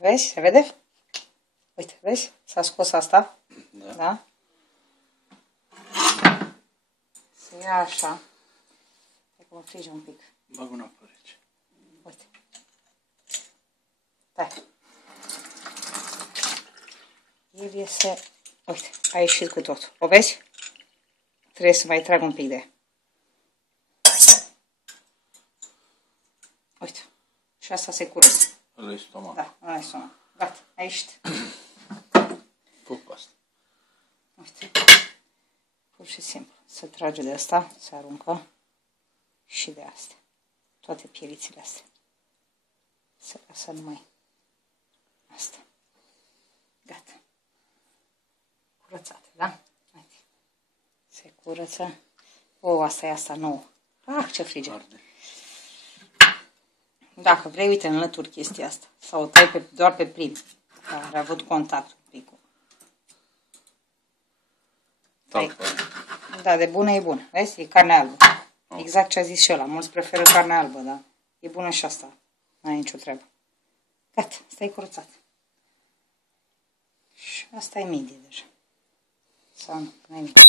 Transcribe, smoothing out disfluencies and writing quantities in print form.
vezi? Se vede? Uite, vezi? S-a scos asta. Da. Da? Se ia așa. Hai că mă frige un pic. Bag un apă rece. Uite. Stai. El iese... Uite, a ieșit cu tot. O vezi? Trebuie să mai trag un pic de... Uite. Și asta se curăță. Ăla e stomac. Da, ăla e stomac. Gata, a ieșit. Pup asta. Uite. Pur și simplu. Se trage de asta, se aruncă și de astea. Toate pielițele astea. Se lasă numai asta. Gata. Curățate, da? Uite. Se curăță. O, asta e asta nouă. Ah, ce frige. Arde. Dacă vrei, uite, înlături chestia asta. Sau o tai doar pe prim. Care a avut contact un pic. Da, de bună e bună. Vezi? E carne albă. Exact ce a zis și ăla. Mulți preferă carne albă, da? E bună și asta. N-ai nicio treabă. Gata, asta e curățat. Și asta e midie deja. Sau nu, n-ai nimic.